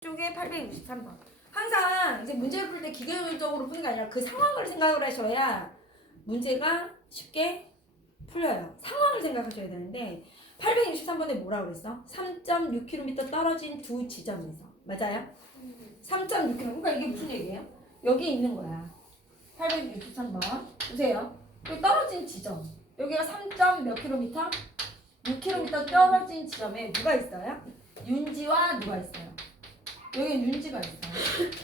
쪽에 863번. 항상 이제 문제를 풀 때 기계적으로 푸는 게 아니라 그 상황을 생각을 하셔야 문제가 쉽게 풀려요. 상황을 생각하셔야 되는데 863번에 뭐라고 그랬어? 3.6km 떨어진 두 지점에서. 맞아요? 3.6km. 그러니까 이게 무슨 얘기예요? 여기 있는 거야. 863번. 보세요. 여기 떨어진 지점. 여기가 3. 몇 킬로미터? 6km 떨어진 지점에 누가 있어요? 윤지와 누가 있어요? 여기 윤지가 있어요.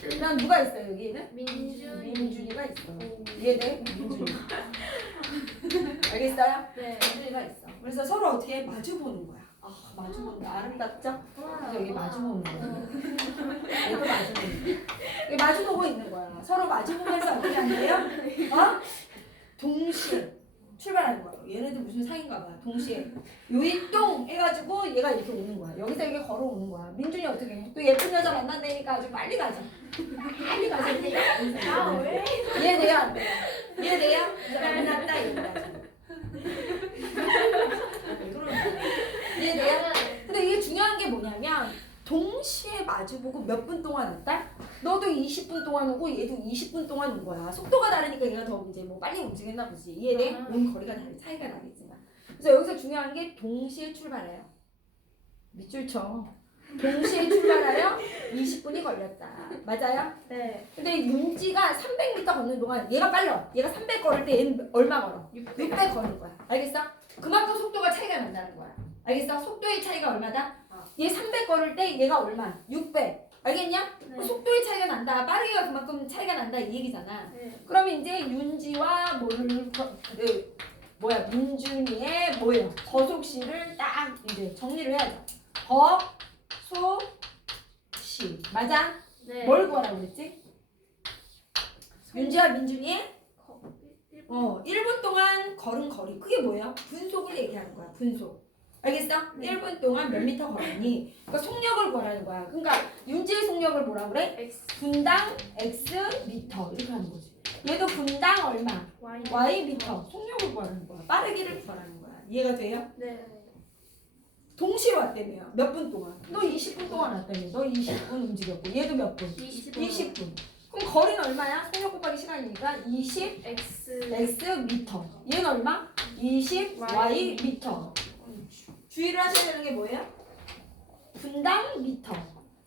그다음 누가 있어요? 여기는? 민준이가 있어. 이해돼? 민준이. 알겠어요? 네. 민준이가 있어. 그래서 서로 어떻게 마주 보는 거야. 아, 마주 본다. 아름답죠? 그래서 여기 마주 보는 거야. 얘도 마주 보는 거야. 여기 마주 보고 있는 거야. 서로 마주 보면서 어떻게 한대요? 어? 동시에 출발하는 거야. 얘네들 무슨 사이인가 봐. 동시에 요이똥 해가지고 얘가 이렇게 오는 거야. 여기서 이렇게 걸어오는 거야. 민준이 어떻게 해? 또 예쁜 여자 만난다니까 아주 빨리 가자. 빨리 가자. 아, 왜? 이해돼요? 안 돼요? 이해돼요? 만났다 이거야. 이해돼요? 근데 이게 중요한 게 뭐냐면 동시에 마주보고 몇 분 동안 왔다? 너도 20분 동안 오고 얘도 20분 동안 온 거야. 속도가 다르니까 얘가 더 이제 뭐 빨리 움직였나 보지. 이해돼? 온 거리가 다르 차이가 나겠지만. 그래서 여기서 중요한 게 동시에 출발해요. 밑줄 쳐. 동시에 출발하여 20분이 걸렸다. 맞아요? 네. 근데 윤지가 300m 걷는 동안 얘가 빨라. 얘가 300 걸을 때 얘는 얼마 걸어? 600 걸을 거야. 알겠어? 그만큼 속도가 차이가 난다는 거야. 알겠어? 속도의 차이가 얼마다? 얘 300 걸을 때 얘가 얼마? 600. 알겠냐? 네. 속도의 차이가 난다. 빠르기가 그만큼 차이가 난다 이 얘기잖아. 네. 그러면 이제 윤지와 민준이의 뭐예요? 거속시를 딱 이제 정리를 해야죠. 거속시 맞아? 네. 뭘 구하라고 그랬지? 윤지와 민준이의 1분 동안 걸은 거리. 그게 뭐예요? 분속을 얘기하는 거야. 분속. 알겠어? 네. 1분 동안 몇 미터 걸었니? 그러니까 속력을 구하라는 거야. 그러니까 윤지의 속력을 뭐라 그래? X, 분당 x 미터 이렇게 하는 거지. 얘도 분당 얼마? Y, y 미터. 속력을 구하라는 거야. 빠르기를 구하라는 거야. 이해가 돼요? 네. 동시에 왔다며요. 몇 분 동안? 너 20분 동안 왔다며. 너 20분 움직였고 얘도 몇 분? 20분. 그럼 거리는 얼마야? 속력 곱하기 시간이니까 20 X, x 미터. 얘는 얼마? 20 y 미터. 주의를 하셔야 되는 게 뭐예요? 분당 미터.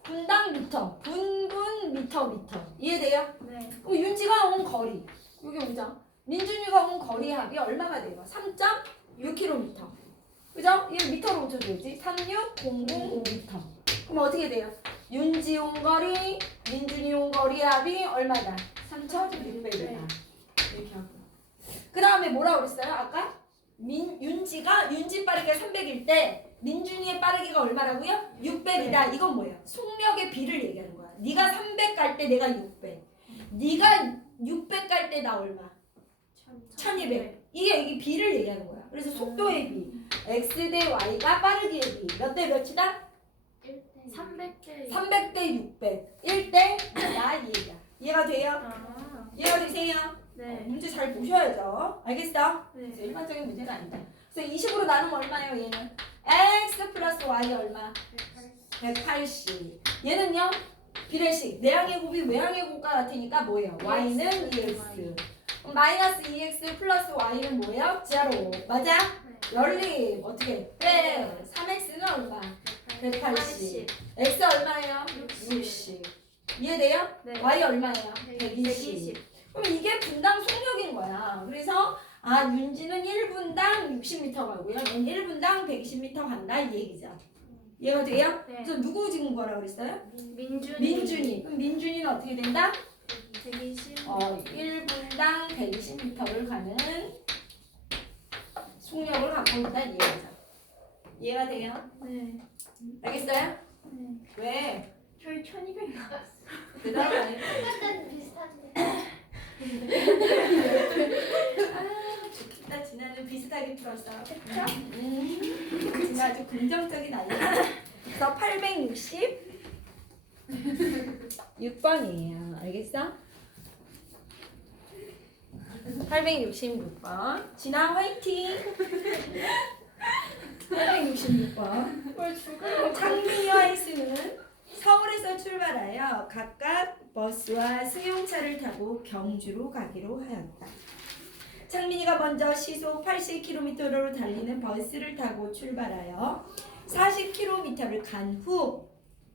분당 미터. 분분 미터. 이해돼요? 네. 그럼 윤지가 온 거리. 여기 오자. 민준이가 온 거리 합이 얼마가 돼요? 3.6km. 그죠? 얘를 미터로 붙여줘야지. 36005m. 그럼 어떻게 돼요? 윤지 온 거리, 민준이 온 거리 합이 얼마다? 3,600이다. 이렇게 하고. 그 다음에 뭐라고 그랬어요? 아까? 윤지 빠르기가 300일 때 민준이의 빠르기가 얼마라고요? 600이다. 이건 뭐예요? 속력의 비를 얘기하는 거야. 네가 300 갈 때 내가 600. 네가 600 갈 때 나 얼마? 1200. 이게 비를 얘기하는 거야. 그래서 속도의 비. x 대 y가 빠르기의 비. 몇 대 몇이다? 300대 300대 600. 1대 나 이 얘기야. 이해가 돼요? 아, 이해가 되세요? 네. 문제 잘 보셔야죠. 알겠어? 네. 그래서 일반적인 문제가 아니다. 그래서 20으로 나누면 얼마예요, 얘는? x 플러스 y 얼마? 180. 얘는요? 비례식. 내항의 곱이 외항의 곱과 같으니까 뭐예요? y는 2x. 그럼 마이너스 2x 플러스 y는 뭐예요? 제로. 맞아? 연립. 어떻게? 빼. 3x는 얼마? 180. x 얼마예요? 60. 이해돼요? 네. y 얼마예요? 120. 120. 그럼 이게 분당 속력인 거야. 그래서 윤지는 1분당 60m 가고요. 얘는 1분당 120m 간다 이 얘기죠. 이해가 돼요? 네. 그래서 누구 지금 뭐라 그랬어요? 민준이. 민준이. 그럼 민준이는 어떻게 된다? 120. 1분당 120m를 가는 속력을 갖고 있다 이 얘기죠. 이해가 돼요? 네. 알겠어요? 네. 왜? 저희 1200 나왔어. 대답을 안 해. 똑같은 비슷한데. 좋겠다. 진아는 비슷하게 풀었어. 그쵸? 진아 아주 긍정적인 아이야. 그래서 866번이에요. 알겠어? 866번. 진아 화이팅! 866번. 창민이와 혜수는 서울에서 출발하여 각각 버스와 승용차를 타고 경주로 가기로 하였다. 창민이가 먼저 시속 80km로 달리는 버스를 타고 출발하여 40km를 간 후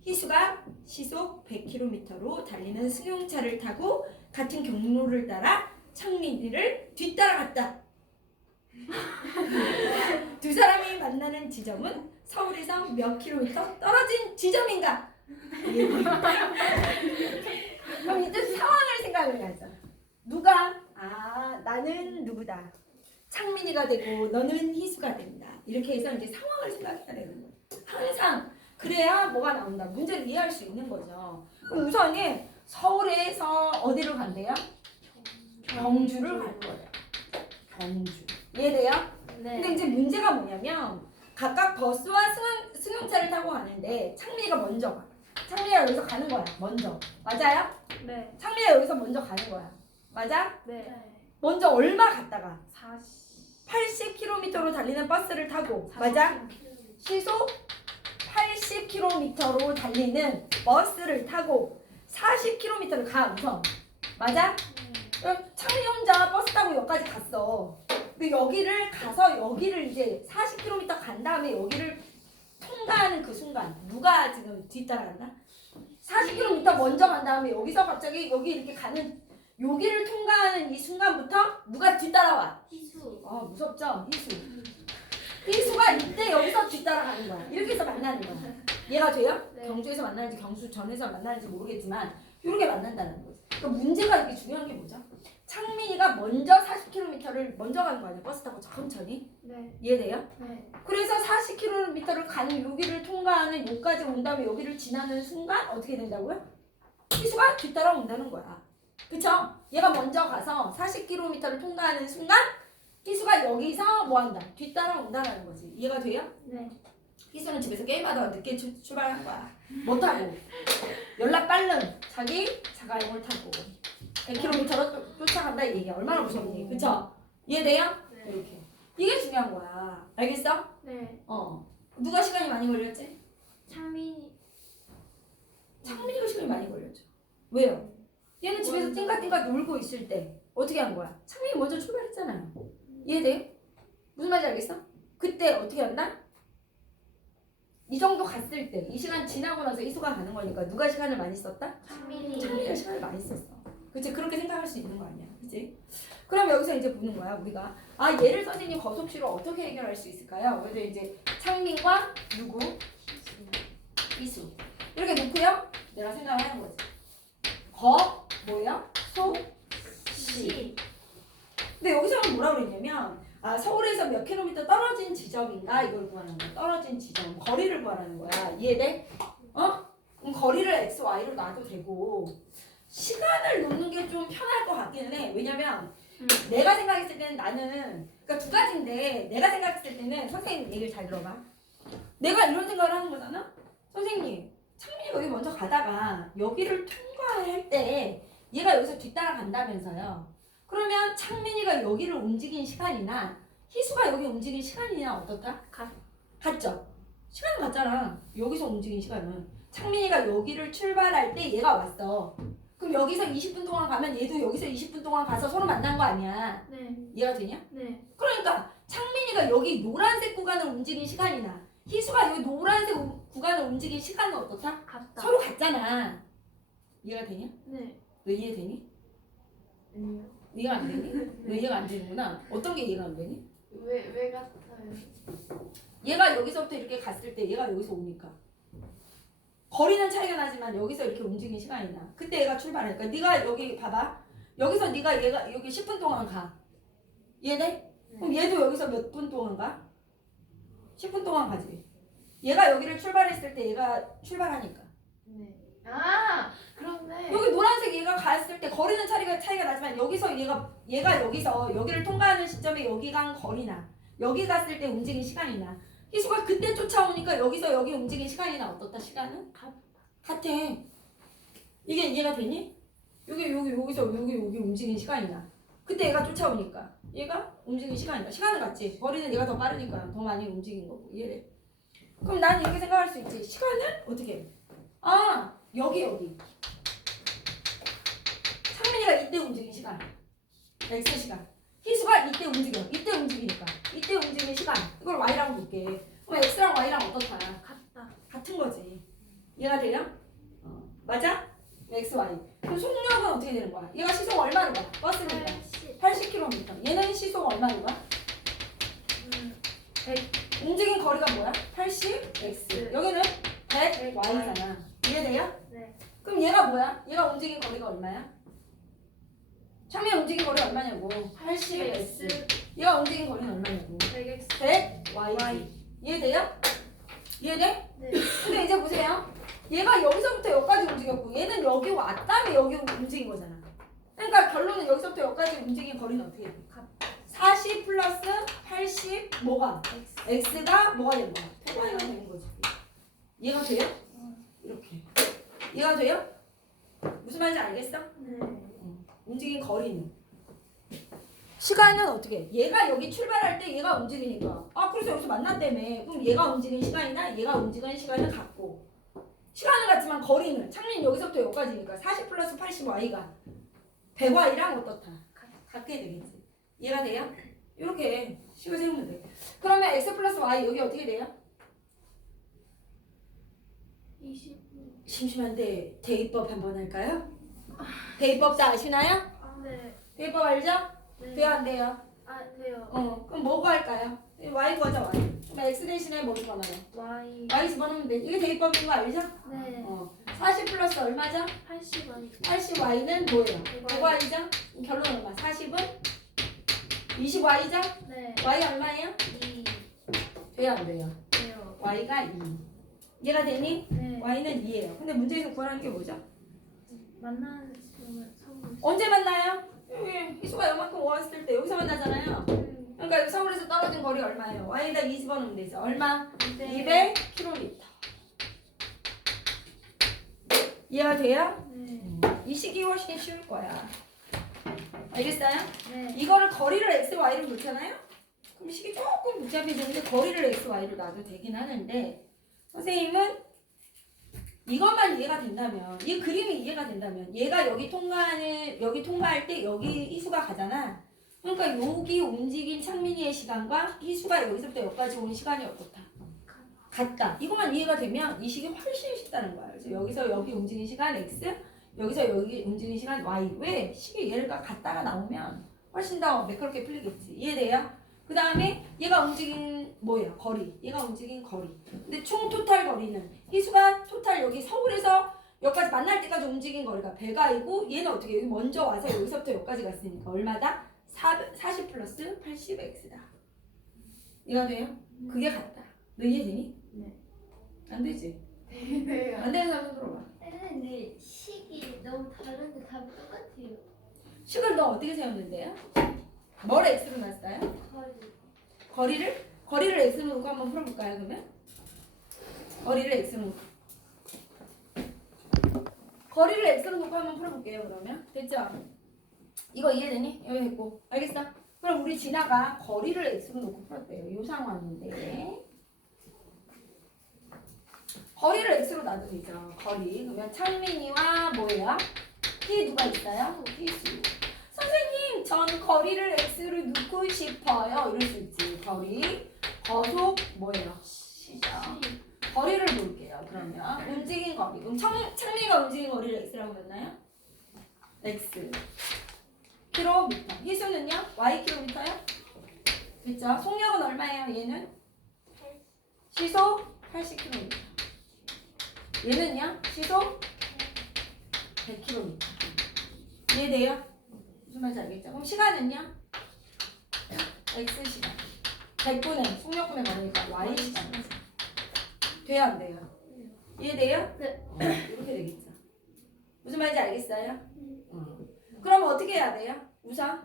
희수가 시속 100km로 달리는 승용차를 타고 같은 경로를 따라 창민이를 뒤따라갔다. 두 사람이 만나는 지점은 서울에서 몇 킬로미터 떨어진 지점인가? 그럼 이제 상황을 생각을 하자. 누가? 나는 누구다. 창민이가 되고 너는 희수가 된다. 이렇게 해서 이제 상황을 생각해야 되는 거예요. 항상 그래야 뭐가 나온다. 문제를 이해할 수 있는 거죠. 그럼 우선은 서울에서 어디로 간대요? 경주를 갈 거예요. 경주. 이해돼요? 네. 근데 이제 문제가 뭐냐면 각각 버스와 승용차를 타고 가는데 창민이가 먼저 가. 창민이가 여기서 가는 거야. 먼저. 맞아요? 네. 창민이가 여기서 먼저 가는 거야. 맞아? 네. 먼저 얼마 갔다가 40. 80km로 달리는 버스를 타고 맞아? 시속 80km로 달리는 버스를 타고 40km를 가 우선. 맞아? 창민이 혼자 버스 타고 여기까지 갔어. 근데 여기를 가서 여기를 이제 40km 간 다음에 여기를 통과하는 그 순간 누가 지금 뒤따라간다? 40km 먼저 간 다음에 여기서 갑자기 여기 이렇게 가는 여기를 통과하는 이 순간부터 누가 뒤따라와? 희수. 무섭죠? 희수가 이때 여기서 뒤따라가는 거야. 이렇게 해서 만나는 거야. 이해가 돼요? 네. 경주에서 만나는지 경주 전에서 만나는지 모르겠지만 이렇게 만난다는 거지. 그러니까 문제가 이게 중요한 게 뭐죠? 창민이가 먼저 40km를 먼저 가는 거 아니야? 버스 타고 천천히. 네. 이해돼요? 네. 그래서 40km를 가는 여기를 통과하는 여기까지 온 다음에 여기를 지나는 순간 어떻게 된다고요? 희수가 뒤따라온다는 거야. 그쵸? 얘가 먼저 가서 40km를 통과하는 순간 희수가 여기서 뭐한다? 뒤따라온다는 거지. 이해가 돼요? 네. 희수는 집에서 게임하다가 늦게 출발한 거야. 뭐 타고? 연락 빠른 자기 자가용을 타고 100km로 쫓아간다 이 얘기야. 얼마나 무섭니? 그쵸? 이해돼요? 네. 이렇게. 이게 중요한 거야. 알겠어? 네. 누가 시간이 많이 걸렸지? 창민이. 창민이가 시간이 많이 걸렸죠. 왜요? 얘는 집에서 띵까띵까 놀고 있을 때 어떻게 한 거야? 창민이 먼저 출발했잖아요. 이해돼요? 무슨 말인지 알겠어? 그때 어떻게 한다? 이 정도 갔을 때, 이 시간 지나고 나서 희수가 가는 거니까 누가 시간을 많이 썼다? 창민이. 창민이가 시간을 많이 썼어. 그치? 그렇게 생각할 수 있는 거 아니야. 그치? 그럼 여기서 이제 보는 거야, 우리가. 얘를 선생님 거속시로 어떻게 해결할 수 있을까요? 그래서 이제 창민과 누구? 희수. 이렇게 놓고요. 내가 생각을 하는 거지. 뭐야? 시. 근데 여기서는 뭐라고 그랬냐면 서울에서 몇 킬로미터 떨어진 지점인가 이걸 구하는 거야. 떨어진 지점, 거리를 구하는 거야. 이해돼? 그럼 거리를 x, y로 놔도 되고 시간을 놓는 게 좀 편할 것 같기는 해. 왜냐면 내가 생각했을 때는 나는 그러니까 두 가지인데 내가 생각했을 때는 선생님 얘기를 잘 들어봐. 내가 이런 생각을 하는 거잖아. 선생님, 창민이가 여기 먼저 가다가 여기를 통과할 때 얘가 여기서 뒤따라간다면서요. 그러면 창민이가 여기를 움직인 시간이나 희수가 여기 움직인 시간이나 어떨까? 같죠? 시간은 같잖아. 여기서 움직인 시간은. 창민이가 여기를 출발할 때 얘가 왔어. 그럼 여기서 20분 동안 가면 얘도 여기서 20분 동안 가서 서로 만난 거 아니야. 네. 이해가 되냐? 네. 그러니까 창민이가 여기 노란색 구간을 움직인 시간이나 희수가 여기 노란색 구간을 움직인 시간은 어떻다? 같다. 서로 같잖아. 이해가 되냐? 네. 너 이해되니? 이해가 안 되니? 너 이해가 안 되는구나. 어떤 게 이해가 안 되니? 왜 같아요? 얘가 여기서부터 이렇게 갔을 때 얘가 여기서 오니까 거리는 차이가 나지만 여기서 이렇게 움직인 시간이나 그때 얘가 출발하니까 네가 여기 봐봐. 여기서 네가 얘가 여기 10분 동안 가. 이해돼? 그럼 얘도 여기서 몇 분 동안 가? 10분 동안 가지. 얘가 여기를 출발했을 때 얘가 출발하니까. 네. 그렇네. 여기 노란색 얘가 갔을 때 거리는 차이가 나지만 여기서 얘가 여기서 여기를 통과하는 시점에 여기 간 거리나 여기 갔을 때 움직인 시간이나 희수가 그때 쫓아오니까 여기서 여기 움직인 시간이나 어떻다? 시간은? 같아. 이게 이해가 되니? 여기서 여기 움직인 시간이나 그때 얘가 쫓아오니까 얘가 움직인 시간이나 시간은 같지. 거리는 얘가 더 빠르니까 더 많이 움직인 거고. 이해돼? 그럼 난 이렇게 생각할 수 있지. 시간은 어떻게 해? 아, 여기. 창민이가 이때 움직인 시간. X 시간. 희수가 이때 움직여. 이때 움직이니까. 이때 움직이는 시간. 이걸 Y라고 볼게. 그럼 X랑 Y랑 어떻다? 같다. 같은 거지. 이해가 돼요? 맞아? X, Y. 그럼 속력은 어떻게 되는 거야? 얘가 시속 얼마로 가? 버스로 가? 80km. 얘는 시속 얼마로 가? 100. 움직인 거리가 뭐야? 80x. 여기는 100y잖아. 이해돼요? 네. 그럼 얘가 뭐야? 얘가 움직인 거리가 얼마야? 창민이 움직인 거리 얼마냐고? 80x. 얘가 움직인 거리는 얼마냐고? 100x. 100y. 이해돼요? 이해돼? 네. 근데 이제 보세요. 얘가 여기서부터 여기까지 움직였고 얘는 여기 왔다음에 여기 움직인 거잖아. 그러니까 결론은 여기서부터 여기까지 움직인 거리는 어떻게 돼? 40 플러스 80 뭐가? x가 뭐가 되는 거야? 100y가 되는 거지. 이해가 돼요? 이렇게. 이해가 돼요? 무슨 말인지 알겠어? 네. 움직인 거리는. 시간은 어떻게 해? 얘가 여기 출발할 때 얘가 움직이니까. 아, 그래서 여기서 만났다며. 그럼 얘가 움직인 시간이나 얘가 움직이는 시간은 같고. 시간은 같지만 거리는. 창민 여기서부터 여기까지니까 40 플러스 80y가 100y랑 어떻다? 같게 되겠지. 이해가 돼요? 이렇게 식을 세우면 돼. 그러면 x 플러스 y 여기 어떻게 돼요? 20. 심심한데 대입법 한번 할까요? 대입법 다 아시나요? 네. 대입법 알죠? 네. 돼요 안 돼요? 아, 돼요. 그럼 뭐고 할까요? y 구하자 y. 그럼 x 대신에 뭐 집어넣어요? Y. y 집어넣으면 돼. 이게 대입법인 거 알죠? 네. 40 플러스 얼마죠? 80Y. 80y는 뭐예요? 100Y. 100y죠? 결론 얼마? 40은 20y죠? 네. y 얼마예요? 2. 돼요 안 돼요? 돼요. y가 2. 이해가 되니? 네. y는 2예요. 근데 문제에서 구하라는 게 뭐죠? 만나는 선물. 언제 만나요? 여기 희수가 요만큼 모았을 때 여기서 만나잖아요. 그러니까 여기 서울에서 떨어진 거리 얼마예요? y에다 20원 넣으면 되죠. 얼마? 200km. 이해가 돼요? 네. 이 식이 훨씬 쉬울 거야. 알겠어요? 네. 이거를 거리를 x, y로 놓잖아요? 그럼 식이 조금 복잡해지는데 거리를 x, y로 놔도 되긴 하는데 선생님은 이것만 이해가 된다면 이 그림이 이해가 된다면 얘가 여기 통과할 때 여기 희수가 가잖아. 그러니까 여기 움직인 창민이의 시간과 희수가 여기서부터 여기까지 온 시간이 어떻다? 같다. 이것만 이해가 되면 이 식이 훨씬 쉽다는 거야. 그래서 여기서 여기 움직인 시간 x, 여기서 여기 움직인 시간 y. 왜? 식이 얘가 같다가 나오면 훨씬 더 매끄럽게 풀리겠지. 이해돼요? 그 다음에 얘가 움직인 뭐예요? 거리. 얘가 움직인 거리. 근데 총 토탈 거리는 희수가 토탈 여기 서울에서 여기까지 만날 때까지 움직인 거리가 100y고 얘는 어떻게 여기 먼저 와서 여기서부터 여기까지 갔으니까 얼마다? 40 플러스 80x다. 이해가 돼요? 그게 같다. 너 이해되니? 네. 안 되지? 네. 안 되는 사람 손 들어봐. 근데 식이 너무 다른데 답이 똑같아요. 식을 너 어떻게 세웠는데요? 뭘 x로 놨어요? 거리. 거리를 x로 놓고 한번 풀어볼까요? 그러면 거리를 x로 놓고 한번 풀어볼게요. 그러면 됐죠? 이거 이해되니? 여기 됐고 알겠어? 그럼 우리 진아가 거리를 x로 놓고 풀었대요. 요 상황인데 거리를 x로 놔도 되죠. 거리. 그러면 창민이와 뭐예요? 희 누가 있어요? 희수. 선생님, 전 거리를 x로 놓고 싶어요. 이럴 수 있지. 거리, 거속 뭐예요? 시죠. 거리를 볼게요. 그러면 움직인 거리. 그럼 창민이가 움직인 거리를 x라고 했나요? x. 킬로미터. 희수는요? y 킬로미터요? 그쵸? 속력은 얼마예요? 얘는? 시속 80km. 얘는요? 시속 100km. 이해돼요? 무슨 말인지 알겠죠? 그럼 시간은요? X시간. 100분의 속력분의 거리니까 Y시간. 돼요? 안 돼요? 이해돼요? 네. 이렇게 되겠죠. 무슨 말인지 알겠어요? 그럼 어떻게 해야 돼요? 우선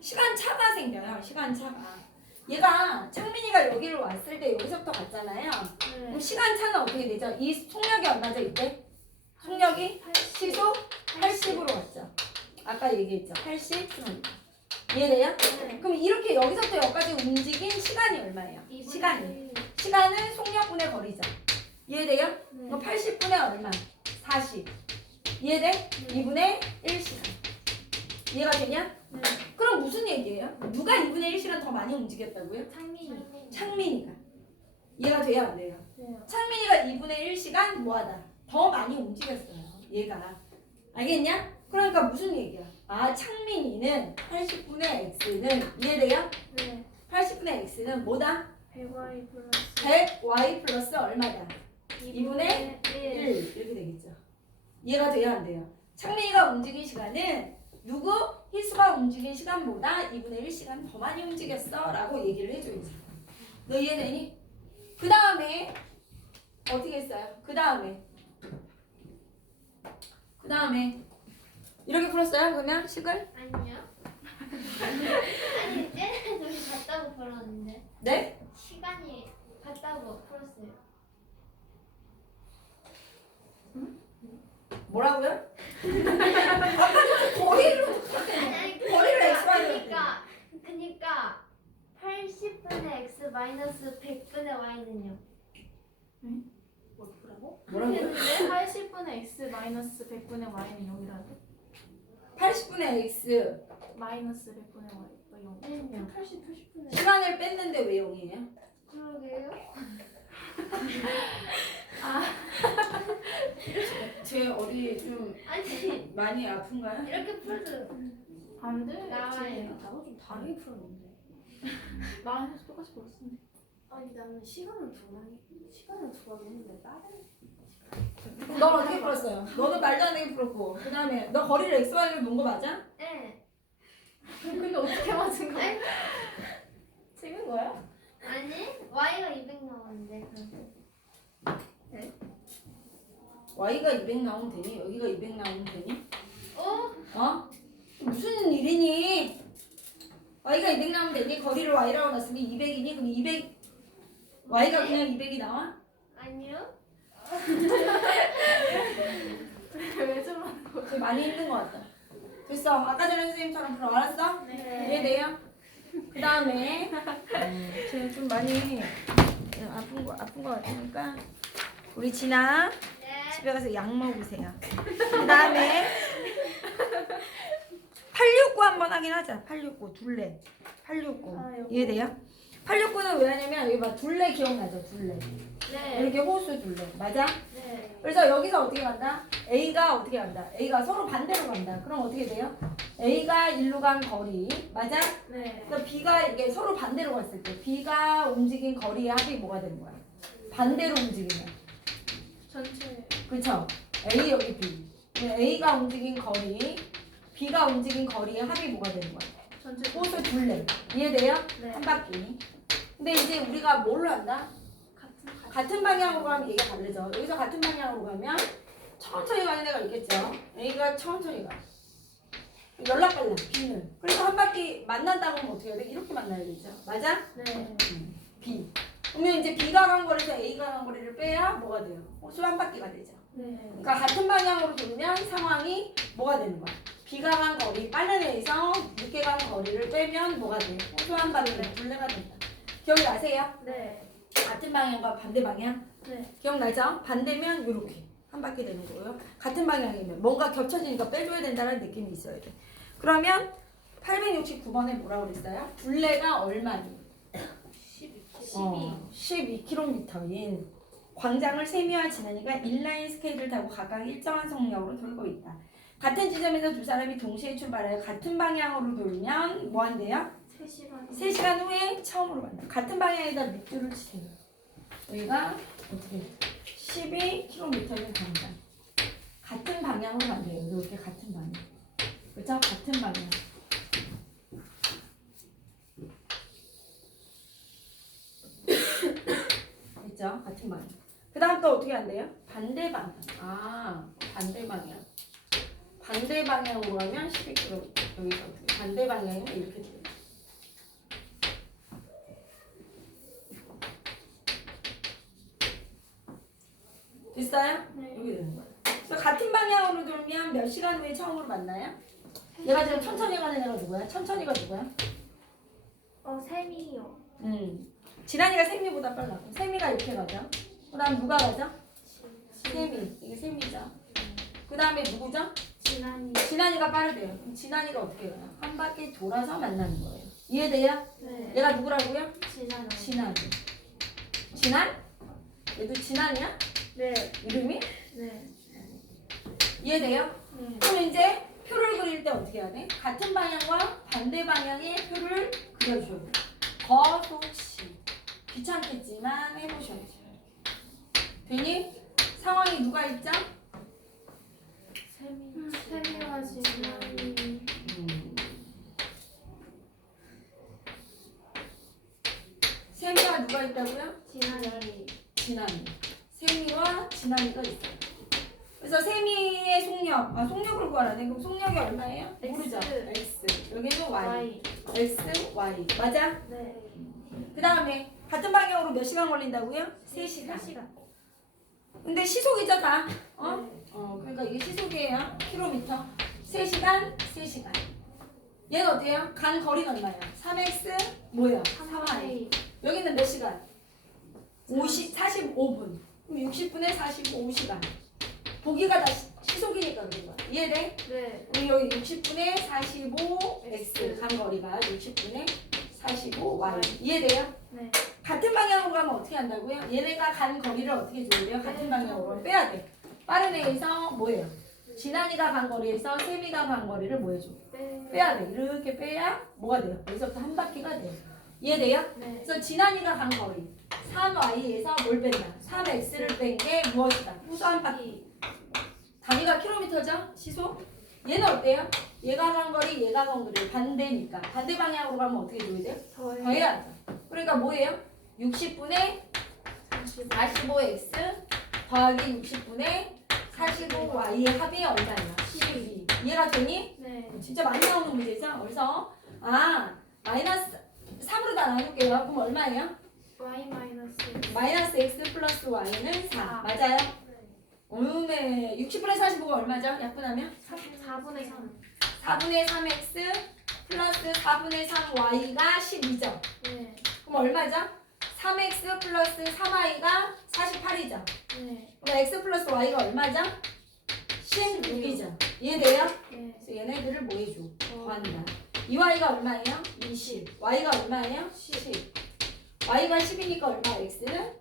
시간차가 생겨요. 시간차가. 얘가 창민이가 여기를 왔을 때 여기서부터 갔잖아요. 그럼 시간차는 어떻게 되죠? 이 속력이 얼마죠 이때? 속력이 시속 80으로 왔죠. 아까 얘기했죠. 80km. 이해돼요? 네. 그럼 이렇게 여기서부터 여기까지 움직인 시간이 얼마예요? 시간은 속력분의 거리죠. 이해돼요? 네. 그럼 80분의 얼마? 40. 이해돼? 2분의 1시간. 이해가 되냐? 네. 그럼 무슨 얘기예요? 누가 2분의 1시간 더 많이 움직였다고요? 창민이. 창민이가. 이해가 돼요? 안 돼요? 네. 창민이가 2분의 1시간 뭐하다? 더 많이 움직였어요. 얘가. 알겠냐? 그러니까 무슨 얘기야? 아, 창민이는 80분의 x는 이해돼요? 네. 80분의 x는 뭐다? 100y 플러스 100y 플러스 얼마다? 2분의 1 1. 이렇게 되겠죠. 이해가 돼요? 안 돼요? 창민이가 움직인 시간은 누구? 희수가 움직인 시간보다 2분의 1시간 더 많이 움직였어 라고 얘기를 해줘야지. 너 이해되니? 그 다음에 어떻게 했어요? 그 다음에 이렇게 풀었어요? 그러면 식을? 아니요. 아니 쟤네들 같다고 풀었는데 네? 시간이 같다고 풀었어요. 뭐라고요? 아까 전에 거리를 아니 거리를 xy로 그니까 80분의 x 마이너스 100분의 y는요. 뭐라고? 뭐라고요? 80분의 x 마이너스 100분의 y는 0이라고? 80분의 x 마이너스 100분의 y가 0. 네. 80분의 시간을 뺐는데 왜 0이에요? 그러게요. 제 어디 좀 아니 많이 아픈가요? 이렇게 풀어도 안 돼. 나와요. 나도 좀 다르게 풀었는데. 마이너스 똑같이 풀었는데. 아니 나는 시간을 두 번 했는데 다른 그럼 넌 어떻게 풀었어요? 너는 말도 안 되게 풀었고 그 다음에 너 거리를 xy로 놓은 거 맞아? 네. 근데 어떻게 맞은 거야? 아니, 찍은 거야? 아니 y가 200 나오는데 y가 200 나오면 되니? 여기가 200 나오면 되니? 어? 어? 무슨 일이니? y가 200 나오면 되니? 거리를 y라고 놨으면 200이니? 그럼 200 y가 그냥 200이 나와? 아니요. 왜 저러는 거야? 되게 많이 힘든 것 같다. 됐어. 아까 전에 선생님처럼 풀어. 알았어? 네. 이해돼요? 그 다음에 쟤는 좀 많이 아픈 거 같으니까 우리 진아 네. 집에 가서 약 먹으세요. 그 다음에 869 한번 하긴 하자. 869 둘레. 869 아, 요거. 이해돼요? 869는 왜 하냐면 여기 봐 둘레 기억나죠? 둘레. 네. 이렇게 호수 둘레. 맞아? 네. 그래서 여기서 어떻게 간다? A가 어떻게 간다? A가 서로 반대로 간다. 그럼 어떻게 돼요? A가 일로 간 거리. 맞아? 네. 그러니까 B가 이렇게 서로 반대로 갔을 때 B가 움직인 거리의 합이 뭐가 되는 거야? 반대로 움직이면. 전체. 그쵸? A 여기 B. A가 움직인 거리, B가 움직인 거리의 합이 뭐가 되는 거야? 전체. 호수 둘레. 이해돼요? 네. 한 바퀴. 근데 이제 우리가 뭘로 한다? 같은 방향으로 가면 얘가 다르죠. 여기서 같은 방향으로 가면 천천히 가는 애가 있겠죠. A가 천천히 가. 연락 빨라, B는. 그래서 한 바퀴 만난다고 하면 어떻게 해야 돼? 이렇게 만나야 되죠. 맞아? 네. B. 그러면 이제 B가 간 거리에서 A가 간 거리를 빼야 뭐가 돼요? 호수 한 바퀴가 되죠. 네. 그러니까 같은 방향으로 돌면 상황이 뭐가 되는 거야? B가 간 거리, 빠른 애에서 늦게 간 거리를 빼면 뭐가 돼? 호수 한 바퀴가 둘레가 된다. 기억나세요? 네. 같은 방향과 반대 방향? 네. 기억나죠? 반대면 이렇게 한 바퀴 되는 거고요. 같은 방향이면 뭔가 겹쳐지니까 빼줘야 된다는 느낌이 있어야 돼. 그러면 869번에 뭐라고 그랬어요? 둘레가 얼마니? 12km인 광장을 세미와 진한이가 인라인 스케이트를 타고 각각 일정한 속력으로 돌고 있다. 같은 지점에서 두 사람이 동시에 출발하여 같은 방향으로 돌면 뭐 한대요? 3시간. 3시간 후에 처음으로 만나. 같은 방향에다 밑줄을 치세요. 여기가 어떻게 12km인 광장. 같은 방향으로 간대요. 이렇게 같은 방향. 그렇죠? 같은 방향. 있죠? 같은 방향. 그 다음 또 어떻게 한대요? 반대 방향. 아, 반대 방향. 반대 방향으로 가면 12km. 여기서 어떻게? 반대 방향이면 이렇게 돼요. 됐어요? 네. 여기 되는 거예요. 그래서 같은 방향으로 돌면 몇 시간 후에 처음으로 만나요? 얘가 지금 천천히 가는 애가 누구야? 천천히가 누구야? 세미요. 지난이가 세미보다 빨라. 세미가 이렇게 가죠. 그 다음 누가 가죠? 세미. 이게 세미죠. 그 다음에 누구죠? 진한이. 진한이가 빠르대요. 그럼 진한이가 어떻게 가요? 한 바퀴 돌아서 만나는 거예요. 이해돼요? 네. 얘가 누구라고요? 진한이. 진한이. 진한? 얘도 진한이야? 네. 이름이? 네. 이해돼요? 네. 그럼 이제 표를 그릴 때 어떻게 해야 돼? 같은 방향과 반대 방향의 표를 그려줘야 돼. 거속시. 귀찮겠지만 해보셔야죠. 되니? 상황이 누가 있죠? 세미와 진한이. 세미와 누가 있다고요? 진한이. 진한이. 세미와 진한이가 있어요. 그래서 세미의 속력, 속력을 구하라네. 그럼 속력이 얼마예요? X. 모르죠? X. 여기는 Y. Y. X, Y. 맞아? 네. 그 다음에 같은 방향으로 몇 시간 걸린다고요? 3시간. 근데 시속이죠 다? 그러니까 이게 시속이에요. 킬로미터. 3시간, 3시간. 얘는 어때요? 간 거리는 얼마야? 3x 뭐야? 3y. 여기는 몇 시간? 45분. 그럼 60분에 45시간. 보기가 다 시속이니까 그런 거야. 이해돼? 네. 우리 여기 60분에 45x 간 거리가 60분에 45y. 이해돼요? 네. 같은 방향으로 가면 어떻게 한다고요? 얘네가 간 거리를 어떻게 줘야 돼요? 같은 방향으로 빼야 돼. 빠른 애에서 뭐예요? 진한이가 간 거리에서 세미가 간 거리를 뭐 해줘? 빼야 돼. 이렇게 빼야 뭐가 돼요? 여기서부터 한 바퀴가 돼요. 이해돼요? 네. 그래서 진한이가 간 거리 3y에서 뭘 뺀다? 3x를 뺀 게 무엇이다? 또 한 바퀴. 단위가 킬로미터죠? 시속? 얘는 어때요? 얘가 간 거리, 얘가 간 거리 반대니까 반대 방향으로 가면 어떻게 줘야 돼요? 더해야죠. 그러니까 뭐예요? 60분에 45x 더하기 60분에 45y의 합이 얼마예요? 12. 이해가 되니? 네. 진짜 많이 나오는 문제죠? 그래서 마이너스 3으로 다 나눌게요. 그럼 얼마예요? Y 마이너스. 마이너스 x 플러스 y는 4. 맞아요? 네. 60분의 45가 얼마죠? 약분하면? 4분의 3. 4분의 3x 플러스 4분의 3y가 12죠. 네. 그럼 얼마죠? 3x 플러스 3y가 48이죠. 네. 그럼 x 플러스 y가 얼마죠? 16이죠. 이해돼요? 네. 그래서 얘네들을 뭐 해줘? 더한다. 2y가 얼마예요? 20. y가 얼마예요? 10. y가 10이니까 얼마? x는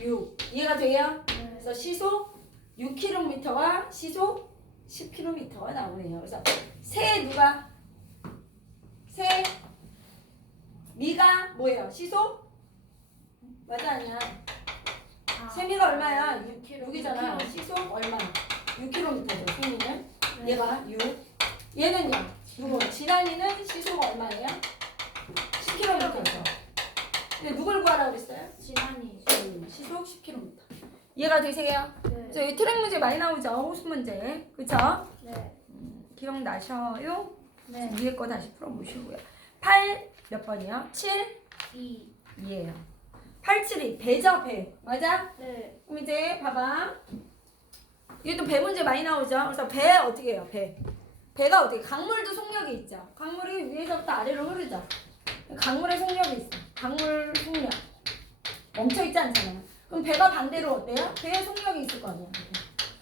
6. 이해가 돼요? 그래서 시속 6km와 시속 10km가 나오네요. 그래서 세 누가? 세 미가 뭐예요? 시속? 맞아 아니야? 세미가 얼마야? 6이잖아. 시속 얼마? 6km죠. 세미는 얘가 6. 얘는요? 누구? 진한이는 시속 얼마예요? 10km죠. 근데 누굴 구하라고 그랬어요? 진한이. 시속 10km. 이해가 되세요? 네. 그래서 여기 트랙 문제 많이 나오죠? 호수 문제. 그쵸? 네. 기억나셔요? 네. 위에 거 다시 풀어보시고요. 8 몇 번이요? 7? 2. 2예요. 8, 7이 배죠, 배. 맞아? 네. 그럼 이제 봐봐. 이게 또 배 문제 많이 나오죠? 그래서 배 어떻게 해요? 배. 배가 어떻게? 강물도 속력이 있죠. 강물이 위에서부터 아래로 흐르죠. 강물의 속력이 있어. 강물 속력. 멈춰 있지 않잖아요. 그럼 배가 반대로 어때요? 배의 속력이 있을 거 아니야.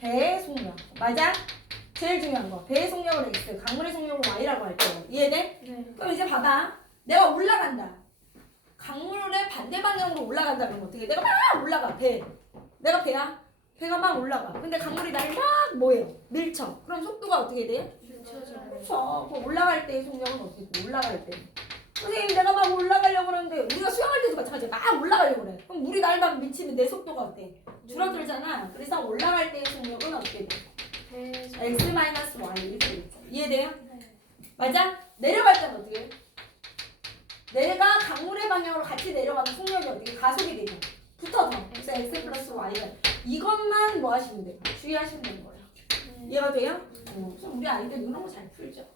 배의 속력. 맞아? 제일 중요한 거. 배의 속력은 X, 강물의 속력은 Y라고 할게요. 이해돼? 네. 그럼 이제 봐봐. 내가 올라간다. 강물의 반대 방향으로 올라간다 그러면 어떻게 해? 내가 막 올라가. 배. 내가 배야. 배가 막 올라가. 근데 강물이 나를 막 뭐예요? 밀쳐. 그럼 속도가 어떻게 돼요? 그렇죠. 그럼 올라갈 때의 속력은 어떻게 돼? 올라갈 때. 선생님 내가 막 올라가려고 그러는데 우리가 수영할 때도 마찬가지야. 막 올라가려고 그래. 그럼 물이 날 막 미치면 내 속도가 어때? 줄어들잖아. 그래서 올라갈 때의 속력은 어떻게 돼? x-y 이렇게 되죠. 이해돼요? 네. 맞아? 내려갈 때는 어떻게 해? 내가 강물의 방향으로 같이 내려가면 속력이 어떻게 가속이 되죠? 붙어서. 그래서 x 플러스 y가 이것만 뭐 하시면 돼요? 주의하시면 되는 거예요. 이해가 돼요? 그래서 우리 아이들 이런 거 잘 풀죠.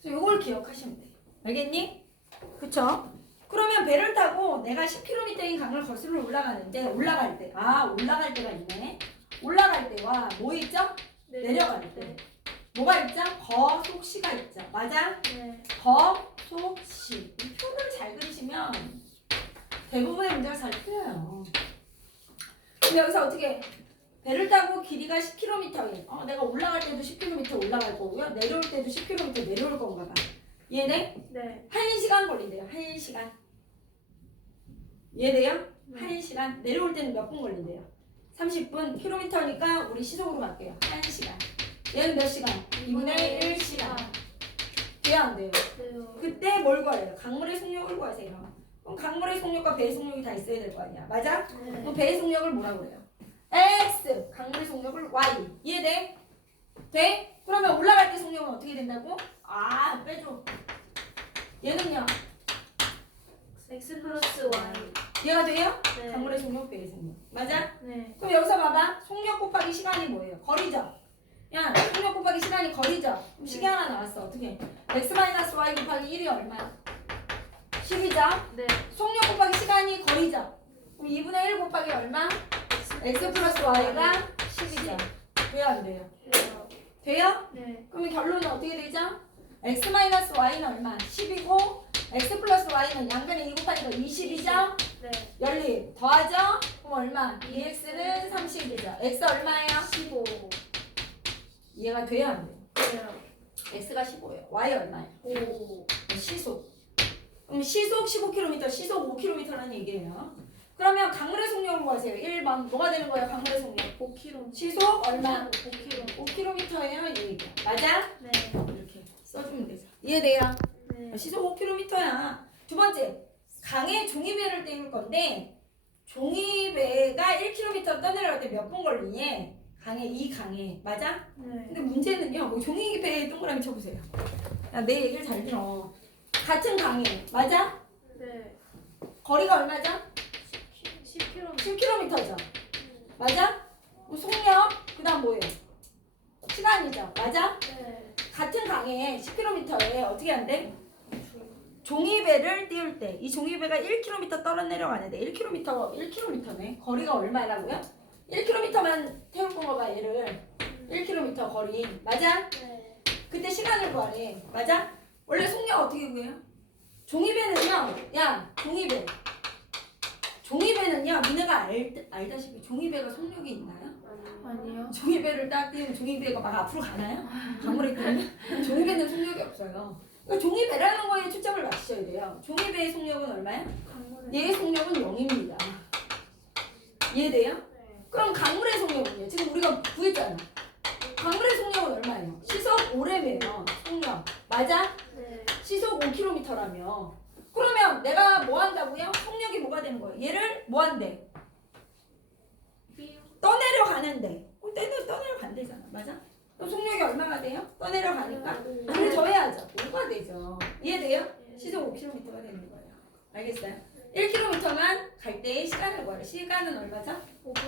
그래서 이걸 기억하시면 돼요. 알겠니? 그쵸? 그러면 배를 타고 내가 10km인 강을 거슬러 올라가는데 올라갈 때 올라갈 때가 있네. 올라갈 때와 뭐 있죠? 내려갈 때 뭐가 있죠? 거속시가 있죠. 맞아? 네. 거속시 이 표를 잘 그리시면 대부분의 문제가 잘 풀려요. 그럼 여기서 어떻게 해? 배를 타고 길이가 10km인. 내가 올라갈 때도 10km 올라갈 거고요. 내려올 때도 10km 내려올 건가 봐. 이해돼? 네. 1시간 걸린대요. 1시간. 이해돼요? 1시간. 내려올 때는 몇 분 걸린대요? 30분. 킬로미터니까 우리 시속으로 갈게요. 1시간. 얘는 몇 시간? 2분의 1시간. 돼요 안 돼요? 돼요. 그때 뭘 구해요? 강물의 속력을 구하세요. 그럼 강물의 속력과 배의 속력이 다 있어야 될 거 아니야. 맞아? 네. 그럼 배의 속력을 뭐라 그래요? X. 강물의 속력을 Y. 이해돼? 돼? 그러면 올라갈 때 속력은 어떻게 된다고? 빼줘. 얘는요? X 플러스 Y. 얘가 돼요? 네. 강물의 속력, 배의 속력. 맞아? 네. 그럼 여기서 봐봐. 속력 곱하기 시간이 뭐예요? 거리죠? 야, 속력 곱하기 시간이 거리죠? 그럼 시계 하나 나왔어. 어떻게? X-Y 곱하기 1이 얼마야? 10이죠? 네. 속력 곱하기 시간이 거리죠? 그럼 2분의 1 곱하기 얼마? X 플러스 Y가 10이죠? 돼요 안 돼요? 돼요. 돼요? 네. 그러면 결론은 어떻게 되죠? X-Y는 얼마? 10이고 X 플러스 Y는 양변에 1 곱하니까 20이죠? 네. 연립 더하죠? 그럼 얼마? 2X는 30이죠. X 얼마예요? 15. 이해가 돼요 안 돼요? 돼요. X가 15예요. Y 얼마예요? 5. 시속. 그럼 시속 15km, 시속 5km라는 얘기예요. 그러면 강물의 속력을 구하세요. 1번 뭐가 되는 거예요? 강물의 속력. 5kg. 시속 얼마? 5kg. 5km예요. 이 얘기야. 맞아? 네. 이렇게 써주면 되죠. 이해돼요? 네. 시속 5km야. 두 번째, 강에 종이배를 띄울 건데 종이배가 1km 떠내려갈 때 몇 분 걸리니? 이 강에. 맞아? 네. 근데 문제는요. 뭐 종이배에 동그라미 쳐보세요. 야, 내 얘기를 잘 들어. 같은 강에. 맞아? 네. 거리가 얼마죠? 10kg. 10km죠. 맞아? 속력, 그 다음 뭐예요? 시간이죠. 맞아? 네. 같은 강에 10km에 어떻게 한대? 종이배를 띄울 때 이 종이배가 1km 떨어 내려가는데 1km네. 거리가 얼마라고요? 1km만 태울 건가 봐 얘를. 1km 거리. 맞아? 네. 그때 시간을 구하래. 맞아? 원래 속력 어떻게 구해요? 종이배는요. 야 종이배는요. 니네가 알다시피 종이배가 속력이 있나요? 아니요. 종이배를 딱 띄우면 종이배가 막 앞으로 가나요? 강물에 뜨면? 종이배는 속력이 없어요. 그러니까 종이배라는 거에 초점을 맞추셔야 돼요. 종이배의 속력은 얼마야? 강물에. 얘의 속력은 0입니다. 이해돼요? 네. 그럼 강물의 속력은요? 지금 우리가 구했잖아. 강물의 속력은 얼마예요? 시속 5래매요. 속력. 맞아? 네. 시속 5km라며. 그러면 내가 뭐 한다고요? 속력이 뭐가 되는 거예요? 얘를 뭐 한대? 떠내려가는데. 그럼 떠내려간대잖아. 맞아? 그럼 속력이 얼마가 돼요? 떠내려가니까. 그래 더해야죠. 5가 되죠. 이해돼요? 시속 5km가 되는 거예요. 알겠어요? 1km만 갈 때의 시간을 구하래. 시간은 얼마죠?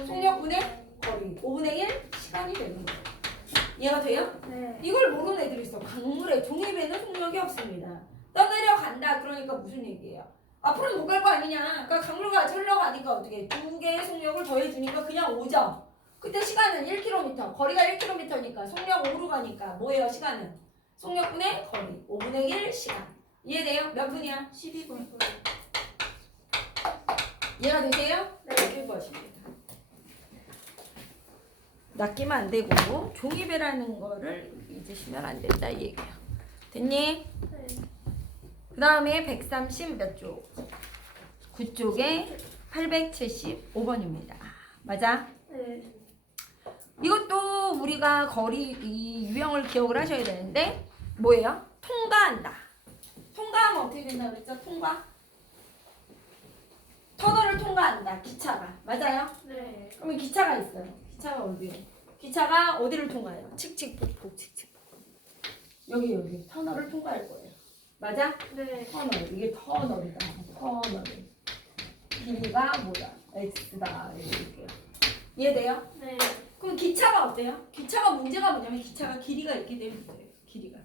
속력분의 거리. 5분의 1 시간이 되는 거예요. 이해가 돼요? 네. 이걸 모르는 애들이 있어. 강물에 종이배는 속력이 없습니다. 떠내려간다. 그러니까 무슨 얘기예요? 앞으로 못 갈 거 아니냐. 그러니까 강물과 흘러가니까 어떻게 두 개의 속력을 더해주니까 그냥 5죠. 그때 시간은 1km. 거리가 1km니까 속력 5로 가니까 뭐예요 시간은? 속력분의 거리. 5분의 1 시간. 이해돼요? 몇 분이야? 12분. 이해가 되세요? 네. 이렇게 구하십니다. 낚이면 안 되고 종이배라는 거를 잊으시면 안 된다 이 얘기야. 됐니? 네. 그 다음에 130 몇 쪽? 9쪽에 875번입니다. 맞아? 네. 이것도 우리가 거리 이 유형을 기억을 하셔야 되는데 뭐예요? 통과한다. 통과하면 어떻게 된다 그랬죠? 통과? 터널을 통과한다. 기차가. 맞아요? 네. 그러면 기차가 있어요. 기차가 어디에? 기차가 어디를 통과해요? 칙칙폭폭 칙칙폭폭. 여기 터널을 통과할 거예요. 맞아? 네. 터널. 이게 터널이다. 터널. 길이가 뭐다? X다. 이렇게. 이해돼요? 네. 그럼 기차가 어때요? 기차가 문제가 뭐냐면 기차가 길이가 있게 되면 돼요. 길이가.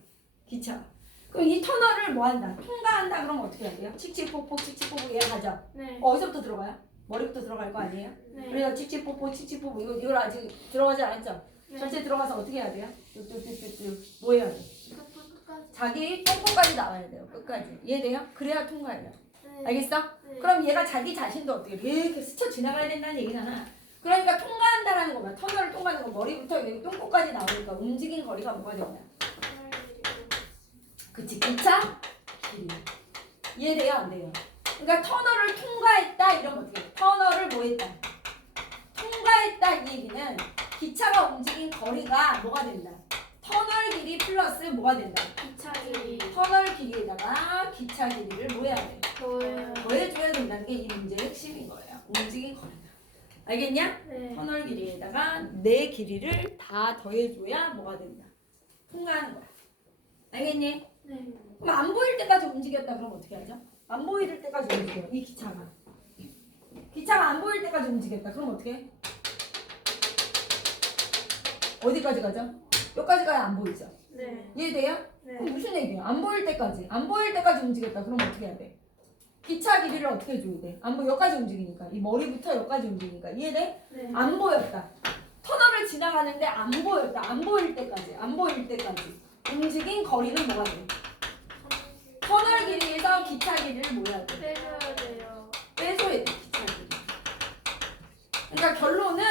기차가. 그럼 이 터널을 뭐 한다? 통과한다 그러면 어떻게 해야 돼요? 칙칙폭폭 칙칙폭폭 얘 가죠. 네. 어디서부터 들어가요? 머리부터 들어갈 거 아니에요? 네. 우리가 칙칙폭폭 칙칙폭폭 이걸 아직 들어가지 않았죠? 네. 전체 들어가서 어떻게 해야 돼요? 뚜뚜뚜뚜뚜 뭐 해야 돼? 끝까지. 자기 똥꼬까지 나와야 돼요. 끝까지. 이해돼요? 그래야 통과해요. 네. 알겠어? 네. 그럼 얘가 자기 자신도 어떻게 해? 이렇게 스쳐 지나가야 된다는 얘기잖아. 그러니까 통과한다라는 거야. 터널을 통과하는 거. 머리부터 여기 똥꼬까지 나오니까 움직인 거리가 뭐가 된다. 그치, 기차 길이. 이해돼요? 안 돼요? 그러니까 터널을 통과했다 이러면 어떻게 돼? 터널을 뭐 했다? 통과했다 이 얘기는 기차가 움직인 거리가 뭐가 된다? 터널 길이 플러스 뭐가 된다? 기차 길이. 터널 길이에다가 기차 길이를 뭐 해야 돼? 더해요. 더해줘야 된다는 게 이 문제의 핵심인 거예요. 움직인 거리가. 알겠냐? 네. 터널 길이에다가 내 길이를 다 더해줘야 뭐가 된다? 통과하는 거야. 알겠니? 네. 그럼 안 보일 때까지 움직였다 그럼 어떻게 하죠? 안 보일 때까지 움직여요. 이 기차가. 기차가 안 보일 때까지 움직였다. 그럼 어떻게 해? 어디까지 가죠? 여기까지 가야 안 보이죠? 네. 이해돼요? 네. 그럼 무슨 얘기예요? 안 보일 때까지. 안 보일 때까지 움직였다. 그럼 어떻게 해야 돼? 기차 길이를 어떻게 해줘야 돼? 안 보여. 여기까지 움직이니까. 이 머리부터 여기까지 움직이니까. 이해돼? 네. 안 보였다. 터널을 지나가는데 안 보였다. 안 보일 때까지. 안 보일 때까지. 움직인 거리는 뭐가 돼? 터널 길이에서 기차 길이를 뭐 해야 돼? 빼줘야 돼요. 빼줘야 돼. 기차 길이. 그러니까 결론은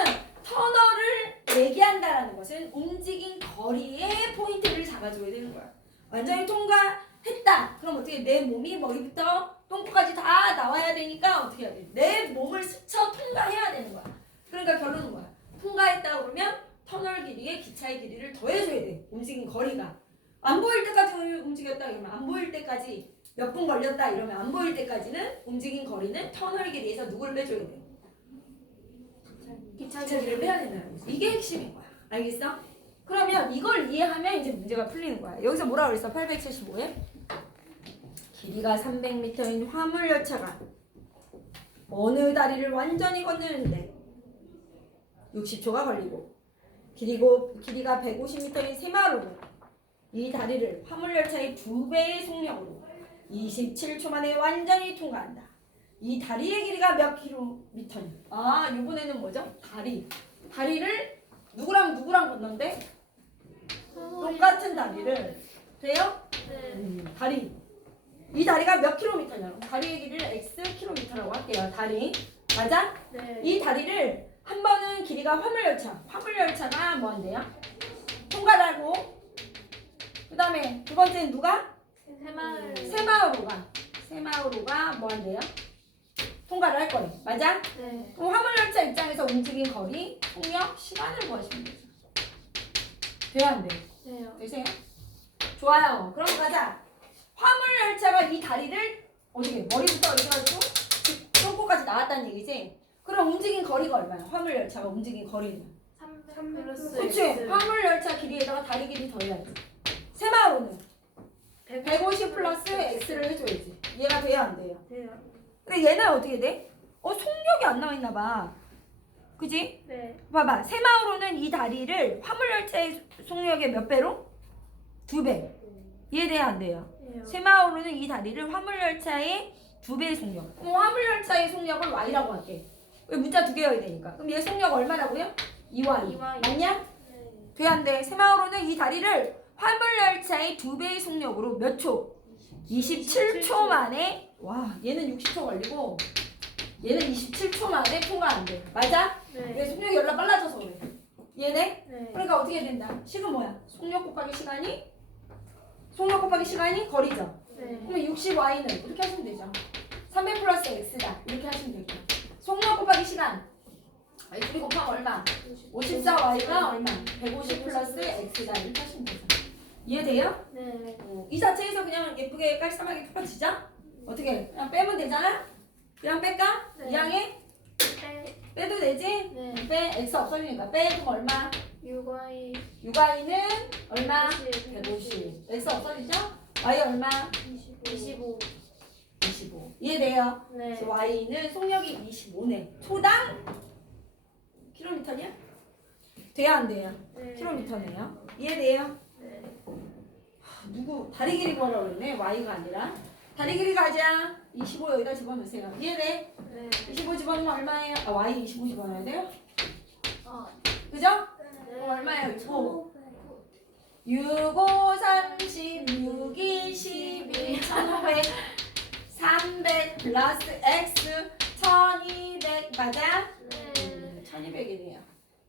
터널을 얘기한다라는 것은 움직인 거리에 포인트를 잡아줘야 되는 거야. 완전히 통과했다. 그럼 어떻게 내 몸이 머리부터 똥꼬까지 다 나와야 되니까 어떻게 해야 돼? 내 몸을 스쳐 통과해야 되는 거야. 그러니까 결론은 뭐야? 통과했다 그러면 터널 길이에 기차의 길이를 더해줘야 돼. 움직인 거리가. 안 보일 때까지 움직였다 이러면 안 보일 때까지 몇 분 걸렸다 이러면 안 보일 때까지는 움직인 거리는 터널 길이에서 누굴 빼줘야 돼? 기차 길이를 빼야 된다는 거지. 이게 핵심인 거야. 알겠어? 그러면 이걸 이해하면 이제 문제가 풀리는 거야. 여기서 뭐라고 그랬어? 875에 길이가 300m인 화물열차가 어느 다리를 완전히 건너는데 60초가 걸리고 길이가 150m인 새마을호는 이 다리를 화물열차의 2배의 속력으로 27초 만에 완전히 통과한다. 이 다리의 길이가 몇 킬로미터냐? 아, 이번에는 뭐죠? 다리를 누구랑 건넌데? 똑같은 다리를 돼요? 네. 다리. 이 다리가 몇 킬로미터냐? 다리의 길이를 x 킬로미터라고 할게요. 다리. 맞아? 네. 이 다리를 한 번은 길이가 화물열차가 뭐 한대요? 통과를 하고 그 다음에 두 번째는 누가? 새마을호가 뭐 한대요? 통과를 할 거예요. 맞아? 네. 그럼 화물열차 입장에서 움직인 거리, 속력, 시간을 구하시면 되죠. 돼요 안 돼요? 네요. 되세요? 좋아요. 그럼 가자. 화물열차가 이 다리를 어떻게 머리부터 이렇게 해가지고 똥꼬까지 나왔다는 얘기지? 그럼 움직인 거리가 얼마야? 화물열차가 움직인 거리는? 3 플러스 그치? X. 화물열차 길이에다가 다리 길이 더해야지. 새마을호는 150 플러스 X를 해줘야지. 얘가 돼야 안 돼요? 돼요. 근데 얘는 어떻게 돼? 속력이 안 나와 있나 봐. 그지? 네. 봐봐. 새마을호는 이 다리를 화물열차의 속력의 몇 배로? 2배. 이해돼야 안 돼요? 돼요. 새마을호는 이 다리를 화물열차의 2배의 속력. 그럼 화물열차의 속력을 Y라고 할게. 왜 문자 2개여야 되니까. 그럼 얘 속력 얼마라고요? 2Y. 2Y. 맞냐? 네. 돼 안 돼? 새마을호는 이 다리를 화물열차의 2배의 속력으로 몇 초? 27초 만에. 와, 얘는 60초 걸리고 얘는 27초 만에 통과 안 돼. 맞아? 왜 네. 속력이 열나 빨라져서 그래. 얘네? 네. 그러니까 어떻게 된다? 식은 뭐야? 속력 곱하기 시간이 거리죠. 네. 그러면 60y는 이렇게 하시면 되죠. 300 플러스 x다. 이렇게 하시면 되죠. 속력 곱하기 시간. 이 둘이 곱하면 얼마? 54y가 얼마? 150 플러스 x다. 이렇게 하시면 되죠. 이해돼요? 네. 이 자체에서 그냥 예쁘게 깔쌈하게 톡받치자. 어떻게? 그냥 빼면 되잖아? 그냥 뺄까? 네. 2항에? 빼. 빼도 되지? 네. 빼. x 없어지니까 빼. 그럼 얼마? 6Y. 6y는 얼마? 150. 150. x 없어지죠? y 얼마? 25. 25. 이해돼요? 네. 그래서 y는 속력이 25네. 초당 킬로미터냐? 돼야 안 돼요? 네. 킬로미터네요. 이해돼요? 네. 누구 다리 길이 구하라고 그랬네. y가 아니라. 다리 길이 가자. 25 여기다 집어넣으세요. 이해돼? 네. 25 집어넣으면 얼마예요? y 25 집어넣어야 돼요? 어. 그죠? 네. 얼마예요? 5. 6, 5, 36, 22, 1500, 300 플러스 x 1200 맞아? 네. 1200이래요.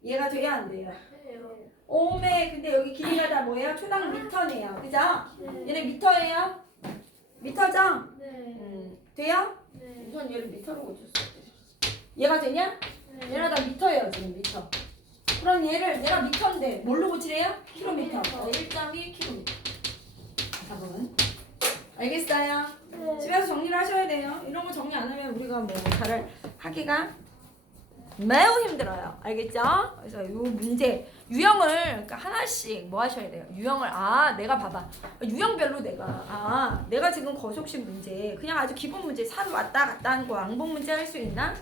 이해가 돼야 안 돼요? 네요. 5매 근데 여기 길이가 다 뭐예요? 초당 미터네요. 그죠? 네. 얘네 미터예요? 미터죠? 네. 돼요? 네. 우선 얘를 미터로 고쳤어. 얘가 되냐? 네. 얘가 다 미터예요 지금 미터. 그럼 얘가 미터인데 뭘로 고치래요? 킬로미터. 1.2km. 답은 알겠어요? 네. 집에서 정리를 하셔야 돼요. 이런 거 정리 안 하면 우리가 뭐 잘 하기가 매우 힘들어요. 알겠죠? 그래서 이 문제 유형을 그러니까 하나씩 뭐 하셔야 돼요. 유형을 내가 봐봐. 유형별로 내가 지금 거속식 문제 그냥 아주 기본 문제 산 왔다 갔다 하는 거 왕복 문제 할 수 있나?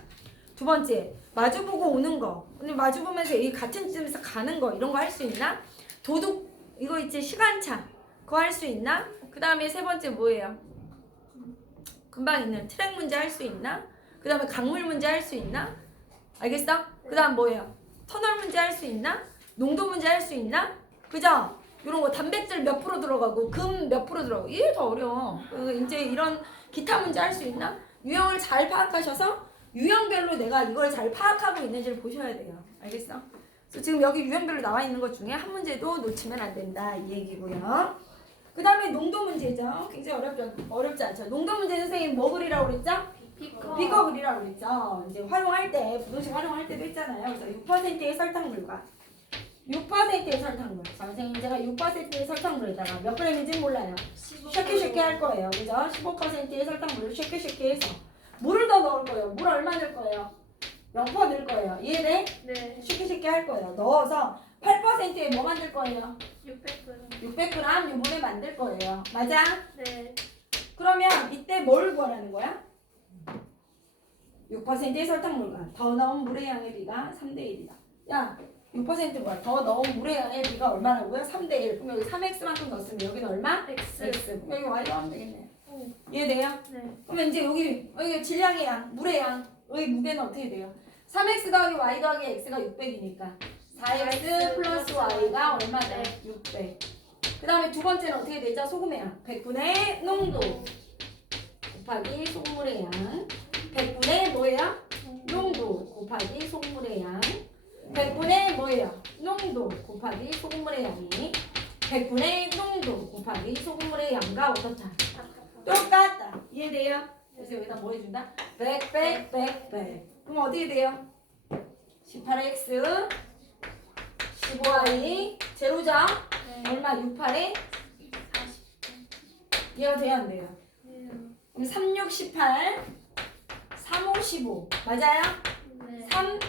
두 번째 마주보고 오는 거. 근데 마주보면서 이 같은 집에서 가는 거 이런 거 할 수 있나? 도둑 이거 있지 시간차 그거 할 수 있나? 그 다음에 세 번째 뭐예요? 금방 있는 트랙 문제 할 수 있나? 그 다음에 강물 문제 할 수 있나? 알겠어? 그 다음 뭐예요? 터널 문제 할 수 있나? 농도 문제 할 수 있나? 그죠? 이런 거 단백질 몇 프로 들어가고 금 몇 프로 들어가고 이게 더 어려워. 이제 이런 기타 문제 할 수 있나? 유형을 잘 파악하셔서 유형별로 내가 이걸 잘 파악하고 있는지를 보셔야 돼요. 알겠어? 그래서 지금 여기 유형별로 나와 있는 것 중에 한 문제도 놓치면 안 된다 이 얘기고요. 그 다음에 농도 문제죠. 굉장히 어렵지 않죠. 농도 문제 선생님 뭐 그리라고 그랬죠? 비커 그리라고 그랬죠. 이제 활용할 때 부동식 활용할 때도 있잖아요. 그래서 6%의 설탕물과 6%의 설탕물. 자, 선생님 제가 6%의 설탕물에다가 몇 g인지 몰라요. 쉐끼쉐끼 할 거예요. 그죠? 15%의 설탕물을 쉐끼쉐끼 해서 물을 더 넣을 거예요. 물 얼마 넣을 거예요? 0% 넣을 거예요. 이해돼? 네. 쉐끼쉐끼 할 거예요. 넣어서 8%에 뭐 만들 거예요? 600g. 600g 요번에 만들 거예요. 맞아? 네. 그러면 이때 뭘 구하라는 거야? 6%의 설탕물과 더 넣은 물의 양의 비가 3대 1이다. 야, 6%가 더 넣은 물의 양의 비가 얼마라고요? 3대 1. 그럼 여기 3x만큼 넣었으면 여기는 얼마? X. x. 그럼 여기 y로 하면 되겠네요. 오. 이해돼요? 네. 그러면 이제 여기 질량의 양, 물의 양, 여기 무게는 어떻게 돼요? 3x 더하기 y 더하기 x가 600이니까 4x 플러스 y가 얼마다? 600. 그 다음에 두 번째는 어떻게 되죠? 소금의 양. 100분의 농도 곱하기 소금물의 양. 100분의 뭐예요? 농도 곱하기 소금물의 양. 100분의 뭐예요? 농도 곱하기 소금물의 양이 100분의 농도 곱하기 소금물의 양과 어떻다? 똑같다. 이해돼요? 그래서 여기다 뭐 해준다? 100. 그럼 어떻게 돼요? 18x 15y 제로죠? 얼마? 68에 40. 얘가 돼야 안 돼요? 네. 그럼 36, 18 35, 15 맞아요? 네. 3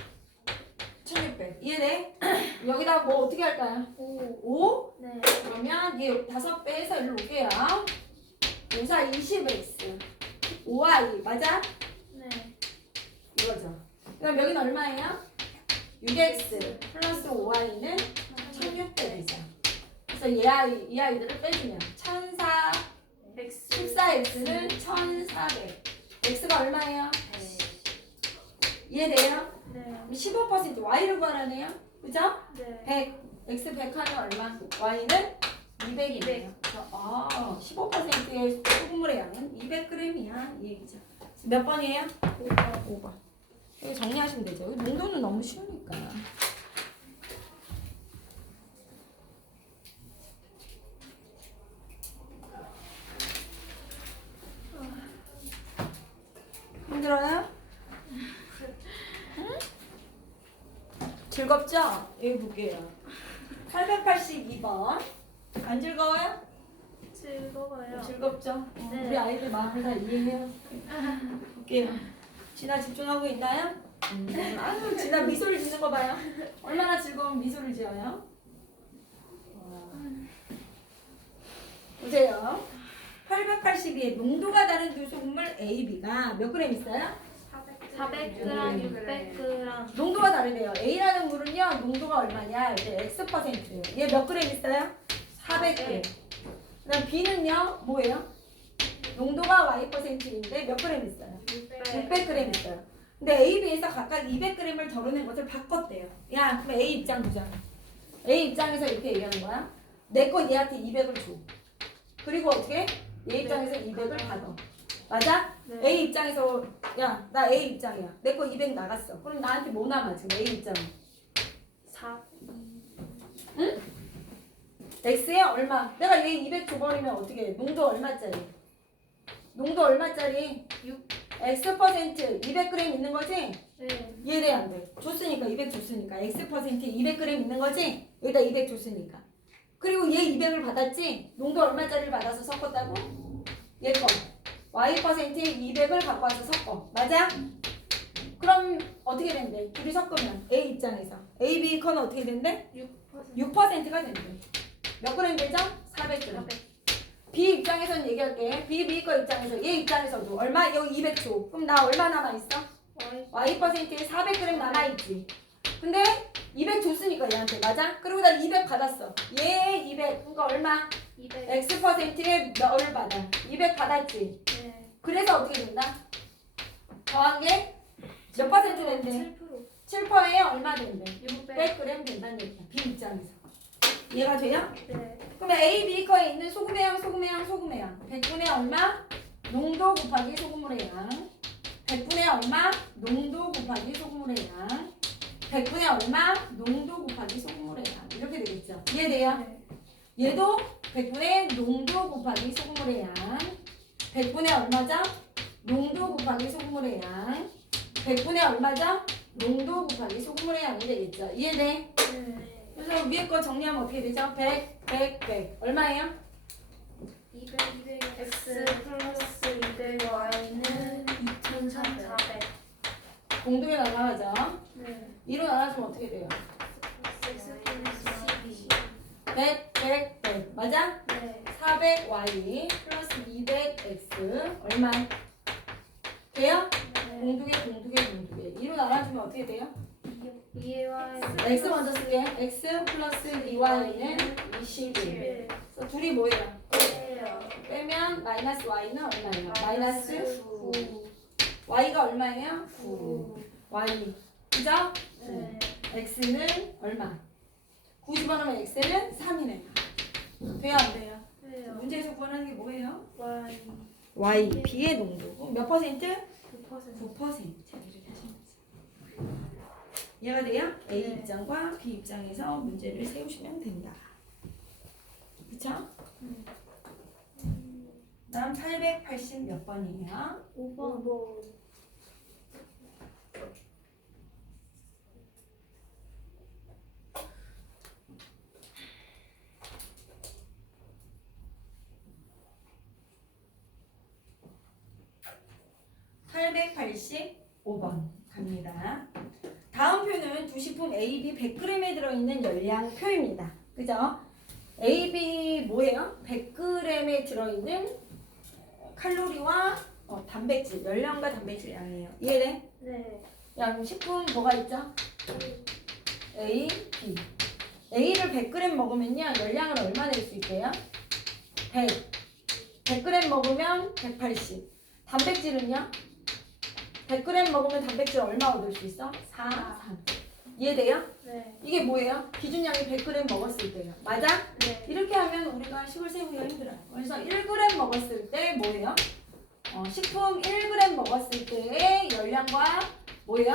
1600 이해돼? 여기다 뭐 어떻게 할까요? 5? 네. 그러면 얘 5배에서 일로 올게요. 5사 20x 5y 맞아? 네. 이거죠. 그럼 여기는 얼마예요? 6x 플러스 5y는 1600이죠. 그래서 이 아이들을 빼주면 1400 X. 14x는 1400 x가 얼마예요? 이해돼요? 네. 그럼 15% y를 구하라네요. 그죠? 네. 100 x 100 하면 얼마? y는 200이네요. 그래서 15%의 소금물의 양은 200g이야. 이 얘기죠. 몇 번이에요? 5번. 여기 정리하시면 되죠. 여기 농도는 너무 쉬우니까. 힘들어요? 응? 즐겁죠? 여기 볼게요. 882번. 안 즐거워요? 즐거워요. 즐겁죠? 네. 우리 아이들 마음을 다 이해해요. 볼게요. 진아 집중하고 있나요? 아유, 진아 미소를 짓는 거 봐요. 얼마나 즐거운 미소를 지어요? 보세요. 882의 농도가 다른 두 소금물 A, B가 몇 그램 있어요? 400g, 600g. 농도가 다르대요. A라는 물은요, 농도가 얼마냐? 이제 X%예요. 얘 몇 그램 있어요? 400g. 그다음 B는요, 뭐예요? 농도가 Y%인데 몇 그램 있어요? 600g 있어요. 근데 A, B에서 각각 200g을 덜어낸 것을 바꿨대요. 야, 그럼 A 입장 보자. A 입장에서 이렇게 얘기하는 거야. 내 거 얘한테 200을 줘. 그리고 어떻게? 얘 입장에서 200을 받아. 맞아? 네. A 입장에서 야 나 A 입장이야. 내 거 200 나갔어. 그럼 나한테 뭐 남아 지금 A 입장은? 4. X에 얼마? 내가 얘 200 줘버리면 어떻게 해? 농도 얼마짜리? 농도 얼마짜리? 6. X 퍼센트 200g 있는 거지? 네. 이해돼 안 돼? 줬으니까 200 줬으니까 X 퍼센트 200g 있는 거지? 여기다 200 줬으니까. 그리고 얘 200을 받았지? 농도 얼마짜리를 받아서 섞었다고? 얘 거. Y 퍼센트 200을 갖고 와서 섞어. 맞아? 그럼 어떻게 된대? 둘이 섞으면 A 입장에서 A, B 컨은 어떻게 된대? 6%. 6%가 된대. 몇 그램 되죠? 400g. 400. B 입장에서는 얘기할게. B 거 입장에서 얘 입장에서도 얼마? 여기 200줘. 그럼 나 얼마 남아있어? Y 퍼센트에 400g 남아있지. 근데 200 줬으니까 얘한테 맞아? 그리고 나 200 받았어. 얘 200. 그러니까 얼마? 200. X 퍼센트에 몇을 받아? 200 받았지. 네. 그래서 어떻게 된다? 더한 게 몇 퍼센트 된대? 7%. 7%에 얼마 된대? 600. 100g 된다는 얘기야. B 입장에서. 이해가 돼요? 네. 그러면 A, B 거에 있는 소금의 양, 소금의 양, 소금의 양. 100분의 얼마? 농도 곱하기 소금물의 양. 100분의 얼마? 농도 곱하기 소금물의 양. 100분의 얼마? 농도 곱하기 소금물의 양. 이렇게 되겠죠. 이해돼요? 네. 얘도 100분의 농도 곱하기 소금물의 양. 100분의 얼마죠? 농도 곱하기 소금물의 양. 100분의 얼마죠? 농도 곱하기 소금물의 양이 되겠죠. 이해돼? 네. 그래서 위에 거 정리하면 어떻게 되죠? 100, 100, 100. 얼마예요? 200 X 플러스 200 Y는 2400. 공동에 나눠가죠. 네. 2로 나눠주면 어떻게 돼요? X 플러스 12. 100, 100, 100. 맞아? 네. 400Y 플러스 200X. 얼마? 돼요? 네. 공두개, 공두개, 공두개. 2로 나눠주면 어떻게 돼요? 2Y. X 먼저 쓸게. X 플러스 2Y는 21. 그래서 둘이 뭐예요? 빼면 마이너스 Y는 얼마예요? 마이너스 9. Y가 얼마예요? 9. Y. 그죠? 네. X는 얼마? 9 집어넣으면 X는 3이네. 돼요? 안 돼요? 네. 문제에서 구하는 게 뭐예요? Y. Y, B의 농도. 그럼 몇 퍼센트? 9%. 9%. 이렇게 하시면 돼요. 이해가 돼요? A 네. 입장과 B 입장에서 문제를 세우시면 된다. 그쵸? 다음 880 몇 번이에요? 5번. 885번 갑니다. 다음 표는 두 식품 AB 100g에 들어있는 열량표입니다. 그죠? AB 뭐예요? 100g에 들어있는 칼로리와 단백질, 열량과 단백질 양이에요. 이해돼? 네. 야, 그럼 식품 뭐가 있죠? A, B. A를 100g 먹으면요, 열량을 얼마 낼 수 있대요? 100. 100g 먹으면 180. 단백질은요? 100g 먹으면 단백질 얼마 얻을 수 있어? 4, 3. 이해돼요? 네. 이게 뭐예요? 기준량이 100g 먹었을 때요. 맞아? 네. 이렇게 하면 우리가 식을 세우기가 힘들어요. 그래서 1g 먹었을 때 뭐예요? 식품 1g 먹었을 때의 열량과 뭐예요?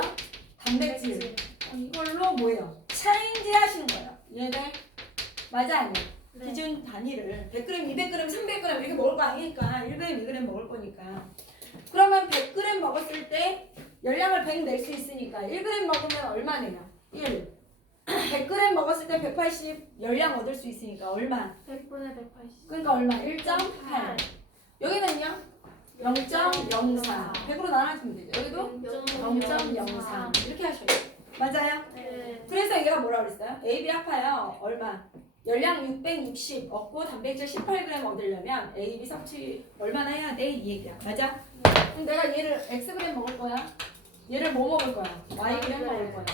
단백질. 이걸로 뭐예요? 체인지 하시는 거예요. 이해돼? 맞아 아니야? 네. 기준 단위를 100g, 200g, 300g 이렇게 먹을 거 아니니까 1g, 2g 먹을 거니까 그러면 100g 먹었을 때 열량을 100 낼 수 있으니까 1g 먹으면 얼마 내냐? 1. 100g 먹었을 때 180 열량 얻을 수 있으니까 얼마? 100분의 180. 그러니까 얼마? 1.8. 여기는요? 0.04. 100으로 나눠주면 되죠. 여기도 0.03. 이렇게 하셔야 돼요. 맞아요? 네. 그래서 얘가 뭐라 그랬어요? AB 합하여 얼마? 열량 660 얻고 단백질 18g 얻으려면 AB 섭취 얼마나 해야 돼? 이 얘기야. 맞아? 그럼 내가 얘를 Xg 먹을 거야. 얘를 뭐 먹을 거야? Yg 먹을 거야.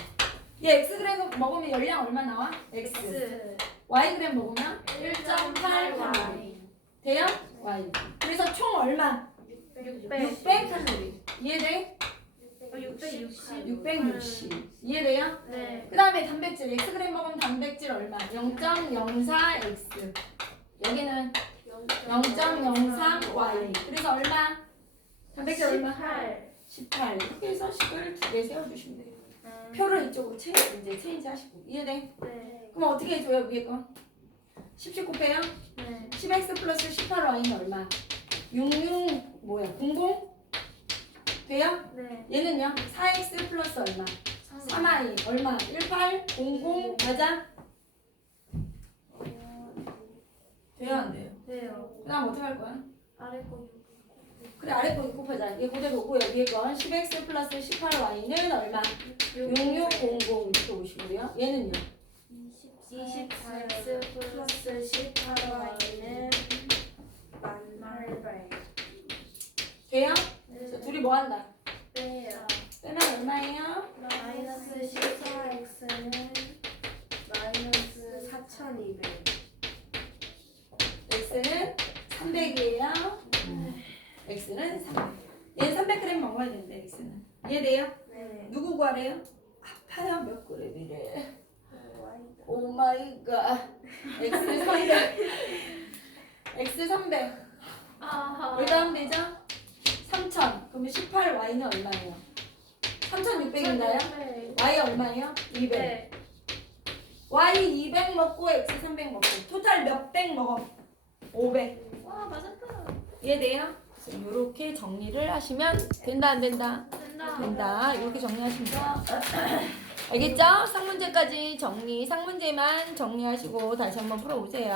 얘 Xg 먹으면 열량 얼마 나와? X. Yg 먹으면 1.8 돼요? Y. 그래서 총 얼마? 600 칼로리. 이해돼? 660. 660. 이해돼요? 네. 그 다음에 단백질. Xg 먹으면 단백질 얼마? 0.04X. 여기는 0.03Y. 그래서 얼마? 단백질 얼마? 18. 18. 이렇게 해서 식을 2개 세워주시면 돼요. 표를 이쪽으로 체인지 하시고. 이해돼? 네. 그럼 어떻게 해줘요? 위에 거? 10 곱해요? 네. 10x 플러스 18y는 얼마? 66 뭐야? 00? 돼요? 네. 얘는요? 4x 플러스 얼마? 3y 얼마? 18? 00? 맞아? 돼요 안 돼요? 돼요. 그 다음 어떻게 할 거야? 아래 거. 그래 아래 거 곱하자. 얘 그대로고 위에 건 10x 플러스 18y는 얼마? 6600 이렇게 오시고요. 얘는요? 24x 플러스 18y는 1800. 돼요? 자, 둘이 뭐 한다? 빼요. 빼면 얼마예요? 마이너스 14x는 마이너스 4200. x는 300이에요. x는 300. 얘는 300g 먹어야 되는데 x는. 이해돼요? 네. 누구 구하래요? 아파요 몇 g이래. 오 마이 갓. x 300. x 300. 아하. 여기다 하면 되죠? 3000. 그러면 18y는 얼마예요? 3600인가요? y 얼마예요? 200. 네. y 200 먹고 x 300 먹고 토탈 몇 백 먹어? 500. 와, 맞았다. 이해돼요? 그래서 이렇게 정리를 하시면 된다 안 된다? 된다. 된다. 이렇게 정리하시면 돼요. 알겠죠? 상문제까지 정리, 상문제만 정리하시고 다시 한번 풀어보세요.